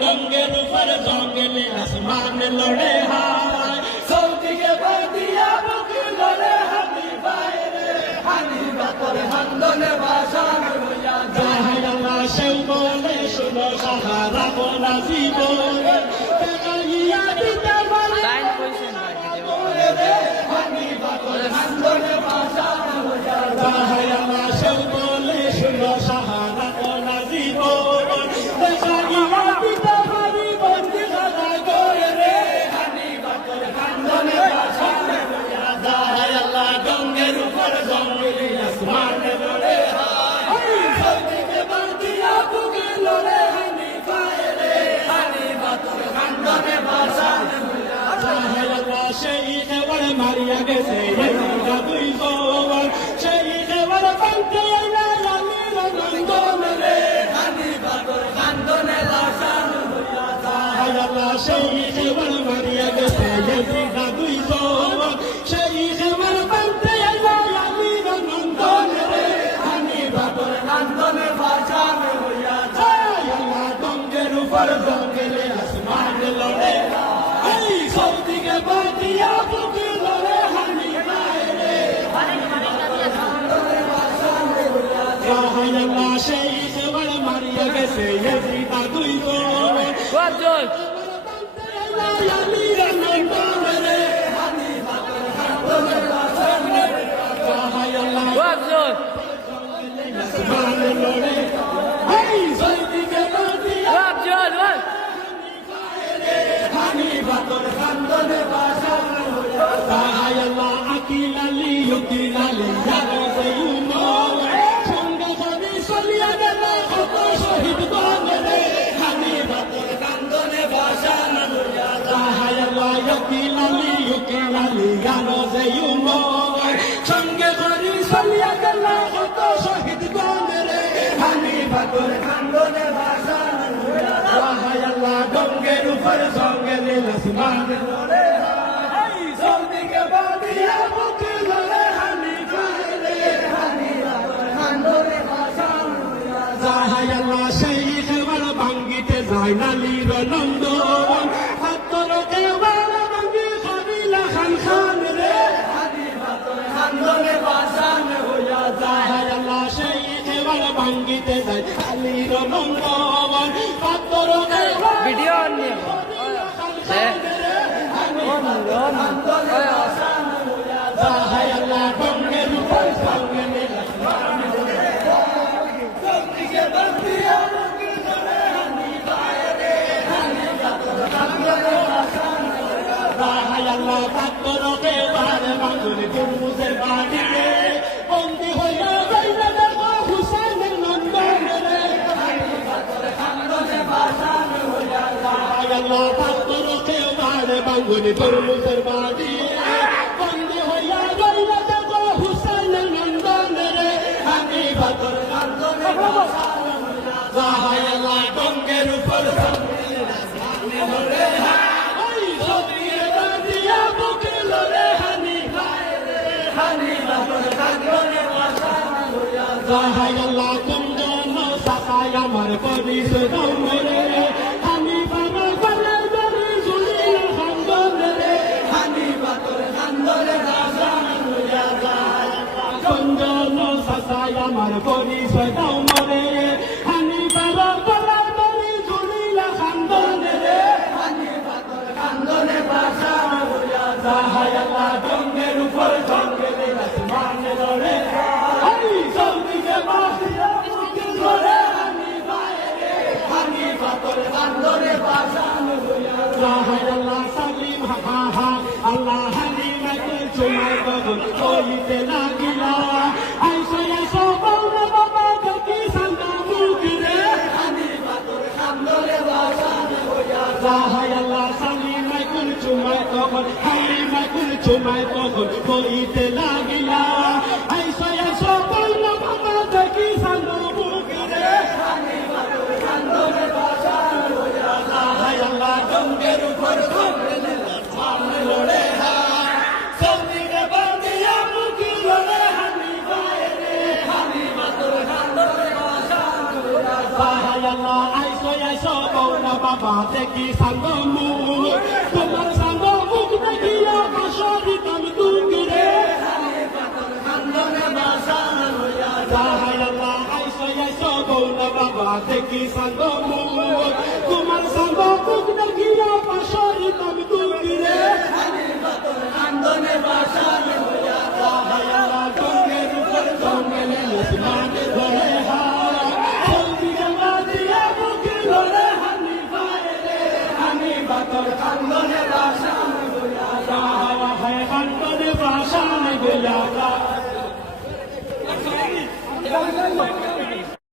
गंगेर ऊपर जंगले आसमान लड़े हाय सऊदी के बदिया बुक लड़े हनी बायरे हनी बातर हंदने बाशान होया जाय अल्लाह से बोले सुनो सहारा बोला जीवन तेरिया दिता वाले लाइन पोजीशन बोले रे हनी बातर हंदने बाशान होया जाय अल्लाह से बोले सुनो सहारा बोला जीवन شيخ ولا مريا قسي يا بيزور شيخ ولا بنت يا لا يمين من له هني بدر خندون لا شان يا الله شيخ ولا مريا قسي يا بيزور شيخ ولا بنت يا لا يمين من له هني بدر خندون لا شان يا الله دنجر فرزون के आसमान लड़े आई सऊदी के बदिया बुक लड़े हनी बायरे या अल्लाह शेख वल मारिया कैसे यजीदा दुई को वाजल या मीरा नंदन रे हनी बातर या अल्लाह वाजल आसमान लड़े आई सऊदी के बदिया वाजल हनी बातर खंदने बाशान होया या अल्लाह अकीलाली युकीलाली या रज़युमो संगे खबी सलिया देला खतो शहीद गोरे हनी बातर खंदने बाशान होया या अल्लाह अकीलाली युकीलाली या रज़युमो संगे खबी सलिया देला खतो शहीद गोरे हनी बातर खंदने बाशान होया या अल्लाह गंगेर ऊपर जंगले आसमान लड़े आई सऊदी के बदिया बुक लड़े हनी बायरे हनी खंदने बाशान जाय अल्लाह शेख वाला भांगीते जायनाली रनंदन हत्तर के वाला भांगी कबीला खान खान रे हनी बातर खंदने बाशान होया जाय अल्लाह शेख वाला भांगीते जायनाली रनंदन हत्तर के वीडियो ऑन बांगुनी तुरमुसर बादी बंदी होया गईला देखो हुसैन नंदन रे हनी बातर खंदने बाशान जाय अल्लाह गंगेर ऊपर लड़े आई सऊदी के बदिया बुक लड़े हनी बायरे हनी बातर खंदने बाशान होया जाय अल्लाह कुंजन सकाया मर परिस दमरे हनी बाबा আমার পরিচয় দাও মরে হানি বাবা বলা বলি ঝুলিলা খান্দনে রে হানি বাতর খান্দনে বাসান হইয়া যায় আল্লাহ জঙ্গের উপর জঙ্গলে আসমান লড়ে হানি সৌদিকে বাসিয়া লড়ে হানি বাইরে হানি বাতর খান্দনে বাসান হইয়া যায় আল্লাহ সালিম হা হা আল্লাহ হানি মাকে চুমাই গগন কইতে লাগিলা চুমাই তখন কইতে লাগিলা আইসা এসো বলল বাবা দেখি সান্দ বুকে রে হানি বাতর খান্দনে বাসান হইয়া যায় আল্লাহ গঙ্গে দেখি সাঙ্গ মুখ তোমার সাঙ্গ মুখ দেখিয়া বাসরিতাম দুঃখে বাবা দেখি সাঙ্গ মুখ তোমার সাঙ্গ মুখ দেখিয়া বাসরিতাম দুঃখে জঙ্গের উপর জঙ্গলে মুসলমান ধরে হারা জলদি গঙ্গা দিয়া মুখে ধরে হানি বাতর কান্দনে বাসান গোয়া হয় কান্দনে বাসান গোয়া